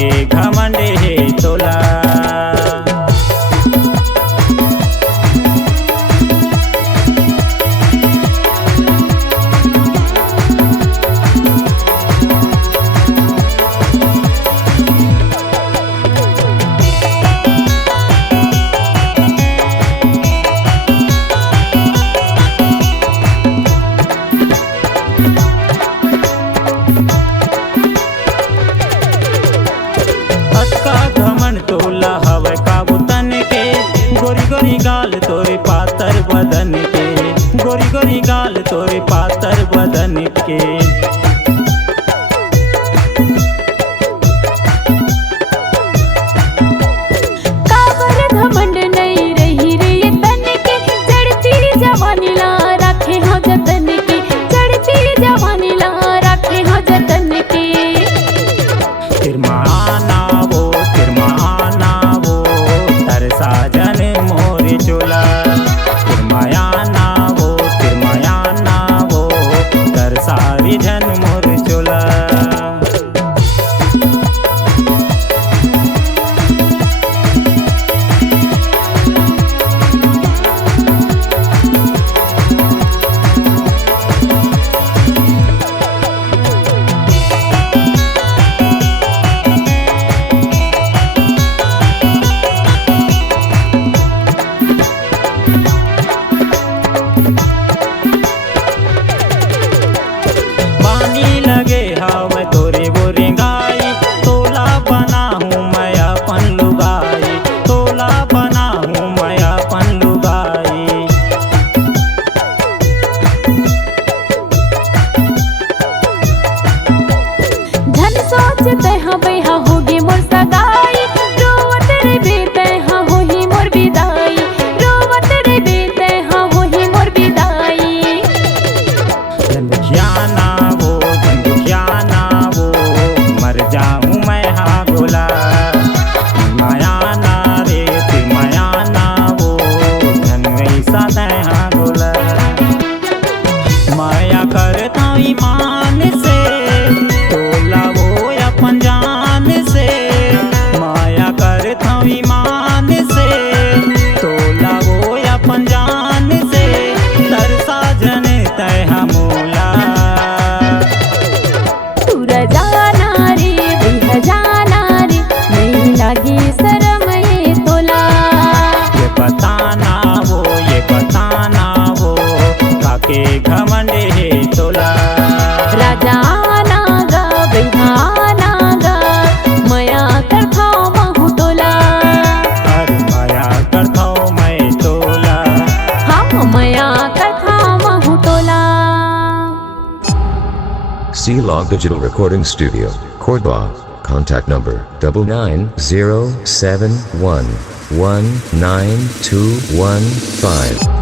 काके घमंड है तोला। तोला हवे काबू तन के गोरी गोरी गाल तोरे पातर बदन के, गोरी गोरी गाल तोरे पातर बदन के। काबर घमंड नहीं रही रे ये तन के, चढ़ती जवानी ला रखे हो जतन के, चढ़ती जवानी ला रखे हो जतन के। साजन मोरे चोला तिरमाया ना वो कर सारी जन मोर चोला। लगे हव तोरे बोरे गाई, तोला बना हूँ मैं अपन लुगाई, तोला बना हूँ मैं अपन लुगाई। धन सोचते हाँ बेहा होगी मोर सगाई, रोवत रे बेते हाँ होही मोर विदाई, रोवत रे बेते हाँ होही मोर विदाई। मर जाऊं मैं हाँ गोला माया ना रे फिर माया ना वो धन वैसा दे हाँ गोला। माया करता ईमान से तोला वो अपन जान से, माया करता ईमान से तोला वो अपन जान से। तरसा जन तय हमोला शरम ये तोला। ये बताना वो काके घमंड है तोला। राजा नागा बिहानागा मया करथाओ महु तोला। अरे माया करथाओ मैं तोला, हम मया करथाओ महु तोला। C-Log Digital Recording Studio, Cordoba. Contact number 9907119215.